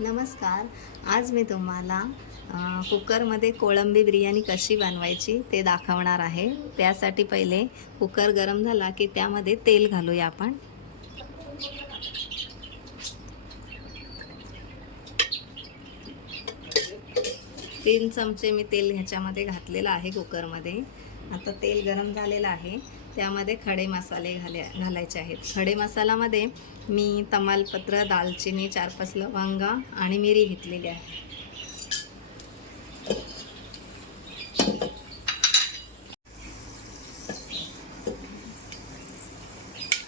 नमस्कार. आज मी तुम्हाला कुकरमध्ये कोळंबी बिर्याणी कशी बनवायची ते दाखवणार आहे. त्यासाठी पहिले कुकर गरम झाला की त्यामध्ये तेल घालूया आपण. तीन चमचे मी तेल ह्याच्यामध्ये घातलेलं आहे कुकरमध्ये. आता तेल गरम झालेलं आहे. त्यामध्ये खडे मसाले घाले घालायचे आहेत. खडे मसाल्यामध्ये मी तमालपत्र दालचिनी चार पाच लवंग आणि मिरी घेतलेली आहे.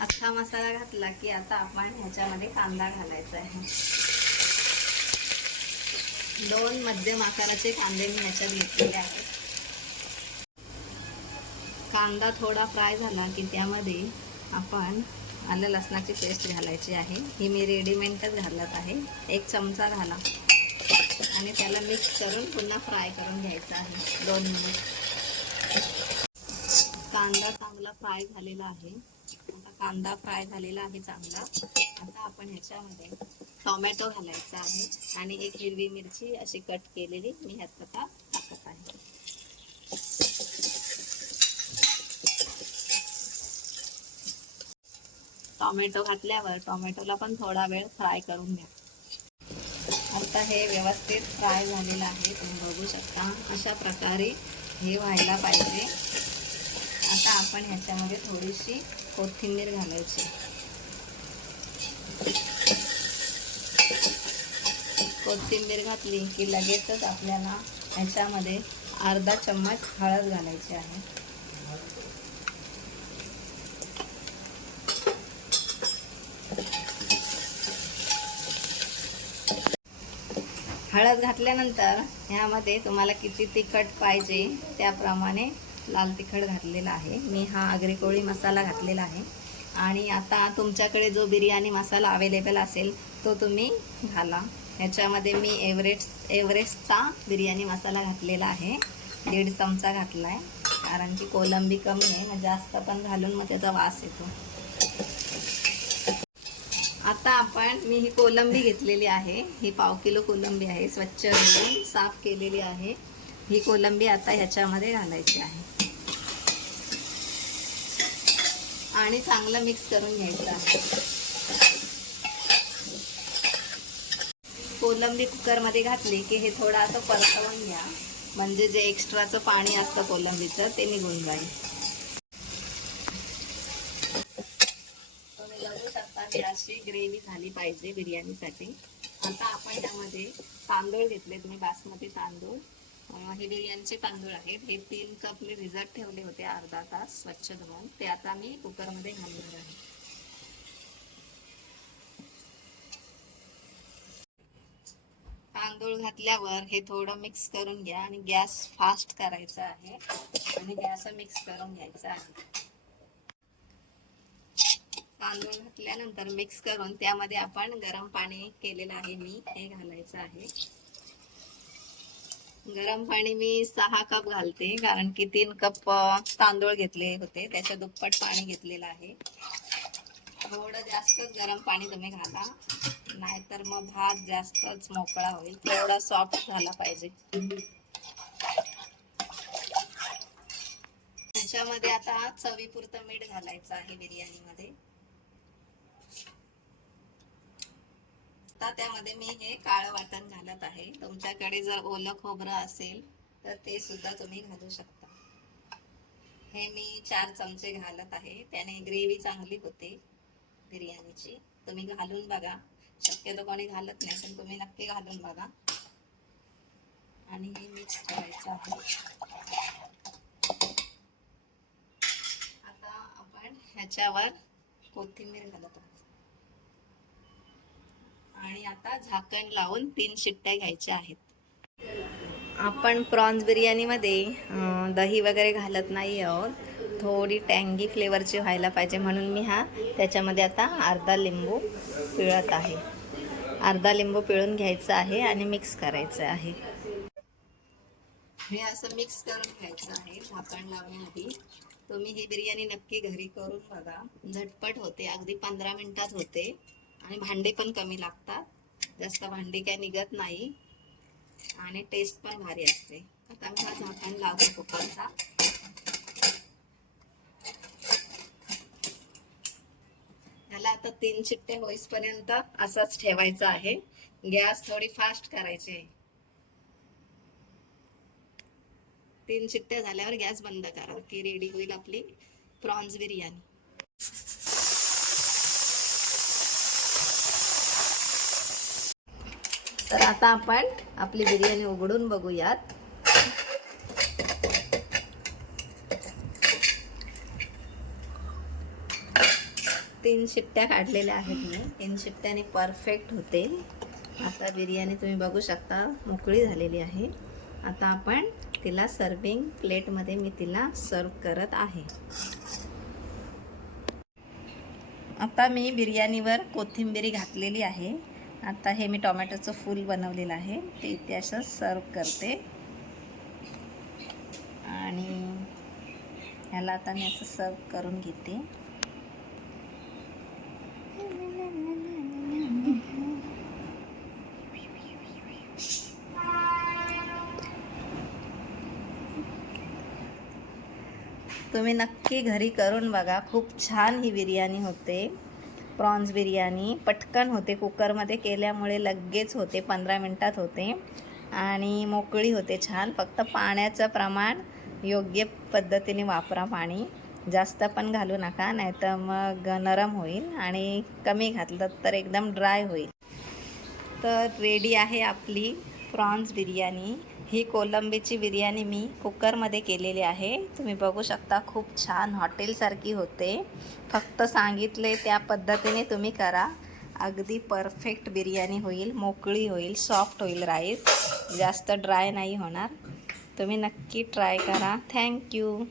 अख्खा मसाला घातला की आता आपण ह्याच्यामध्ये कांदा घालायचा आहे. दोन मध्यम आकाराचे कांदे मी ह्याच्यात घेतलेले आहेत. कांदा थोडा फ्राय झाला की त्यामध्ये आपण आलं लसणाची पेस्ट घालायची आहे. ही मी रेडीमेडच घालत आहे. एक चमचा घाला. आणि त्याला मिक्स करून पुन्हा फ्राय करून घ्यायचा आहे. दोन मिनिट कांदा चांगला फ्राय झालेला आहे. आता कांदा फ्राय झालेला आहे चांगला. आता आपण ह्याच्यामध्ये टोमॅटो घालायचा आहे. आणि एक हिरवी मिरची अशी कट केलेली. मी ह्यात आता टाकत आहे टोमॅटो घातल्यावर टोमॅटोला पण थोडा वेळ फ्राय करून घ्या. आता हे व्यवस्थित फ्राय झालेलं आहे. तुम्ही बघू शकता अशा प्रकारे हे व्हायला पाहिजे. आता आपण ह्याच्यामध्ये थोडीशी कोथिंबीर घालायची. कोथिंबीर घातली की लगेचच आपल्याला ह्याच्यामध्ये अर्धा चम्मच हळद घालायची आहे. हळद घातल्यानंतर ह्यामध्ये तुम्हाला किती तिखट पाहिजे त्याप्रमाणे लाल तिखट घातलेला आहे. मी हा आगरी कोळी मसाला घातलेला आहे. आणि आता तुमच्याकडे जो बिर्याणी मसाला अवेलेबल असेल तो तुम्ही घाला. ह्याच्यामध्ये मी एव्हरेस्ट एव्हरेस्टचा बिर्याणी मसाला घातलेला आहे. दीड चमचा घातला आहे कारण की कोलंबी कमी आहे मग जास्त पण घालून मग त्याचा वास येतो. आता आपण मी ही कोलंबी घेतलेली आहे. ही पाव किलो कोलंबी आहे स्वच्छ धुवून साफ केलेली आहे. ही कोलंबी आता ह्याच्यामध्ये घालायची आहे. आणि चांगलं मिक्स करून घ्यायचं आहे. कोलंबी कुकरमध्ये घातली की हे थोडं असं परतवून घ्या. म्हणजे जे एक्स्ट्राचं पाणी असतं कोलंबीचं ते निघून जाईल तुम्ही बघू म्हणजे अशी ग्रेव्ही झाली पाहिजे बिर्याणीसाठी. आता आपण त्यामध्ये तांदूळ घेतले तुम्ही बासमती तांदूळ. हे बिर्याणीचे तांदूळ आहेत. हे तीन कप मी भिजत ठेवले होते अर्धा तास स्वच्छ धुवून. ते आता मी कुकरमध्ये घालणार आहे. तांदूळ घातल्यावर हे थोडं मिक्स करून घ्या आणि गॅस फास्ट करायचा आहे. आणि गॅस मिक्स करून घ्यायचा आहे. तांदूळ घातल्यानंतर मिक्स करून त्यामध्ये आपण गरम पाणी केलेलं आहे मी हे घालायचं आहे. गरम पाणी मी सहा कप घालते कारण की तीन कप तांदूळ घेतले होते त्याच्या दुप्पट पाणी घेतलेलं आहे. थोडं जास्तच गरम पाणी तुम्ही घाला नाहीतर मग भात जास्तच मोकळा होईल थोडा सॉफ्ट झाला पाहिजे. त्याच्यामध्ये आता चवीपुरतं मीठ घालायचं आहे बिर्याणीमध्ये. आता त्यामध्ये मी हे काळं वाटण घालत आहे. तुमच्याकडे जर ओलं खोबरं असेल तर ते सुद्धा तुम्ही घालू शकता. हे मी चार चमचे घालत आहे. त्याने ग्रेव्ही चांगली होते बिर्याणीची. तुम्ही घालून बघा. शक्यतो कोणी घालत नाही पण तुम्ही नक्की घालून बघा. आणि हे मिक्स करायचं आहे. आता आपण ह्याच्यावर कोथिंबीर घालत आहोत. आता झाकण लावून तीन शिट्ट्या घ्यायच्या आहेत. आपण प्रॉन्स बिर्याणीमध्ये दही वगैरे घालत नाही आहोत. थोडी टँगी फ्लेवरची व्हायला पाहिजे म्हणून मी हा त्याच्यामध्ये आता अर्धा लिंबू पिळत आहे. अर्धा लिंबू पिळून घ्यायचा आहे आणि मिक्स करायचं आहे. हे असं मिक्स करून घ्यायचं आहे झाकण लावण्याआधी. तुम्ही ही बिर्याणी नक्की घरी करून बघा. झटपट होते अगदी पंधरा मिनिटात होते आणि भांडे पण कमी लागतात. जास्त भांडी काय निघत नाही. आणि टेस्ट पण भारी असते. आता मी हा झाकण लावतो कुकरचा. ह्याला आता तीन चिट्टे होईसपर्यंत असंच ठेवायचं आहे. गॅस थोडी फास्ट करायची आहे. तीन चिट्ट्या झाल्यावर गॅस बंद करा की रेडी होईल आपली प्रॉन्स बिर्याणी. तर आता आपण आपली बिर्याणी उघडून बघूयात. तीन शिट्ट्या काढलेल्या आहेत मी. तीन शिट्ट्याने परफेक्ट होते. आता बिर्याणी तुम्ही बघू शकता मोकळी झालेली आहे. आता आपण तिला सर्विंग प्लेटमध्ये मी तिला सर्व करत आहे. आता मी बिर्याणीवर कोथिंबीरी घातलेली आहे. आता हे मी टोमॅटोचं फूल बनवलेलं आहे. ते इथे असं सर्व करते. आणि ह्याला आता मी असं सर्व करून घेते. तुम्ही नक्की घरी करून बघा. खूप छान ही बिर्याणी होते. प्रॉन्स बिर्याणी पटकन होते कुकरमध्ये केल्यामुळे लगेच होते पंधरा मिनटात होते. आणि मोकळी होते छान. फक्त पाण्याचं प्रमाण योग्य पद्धतीने वापरा पाणी. जास्त पण घालू नका नाहीतर मग नरम होईल आणि कमी घातलं तर एकदम ड्राय होईल. तर रेडी आहे आपली प्रॉन्स बिर्याणी. ही कोलंबीची बिर्याणी मी कुकरमध्ये केलेली आहे. तुम्ही बघू शकता खूप छान हॉटेलसारखी होते. फक्त सांगितले त्या पद्धतीने तुम्ही करा. अगदी परफेक्ट बिर्याणी होईल मोकळी होईल सॉफ्ट होईल राईस. जास्त ड्राय नाही होणार. तुम्ही नक्की ट्राय करा. थँक्यू.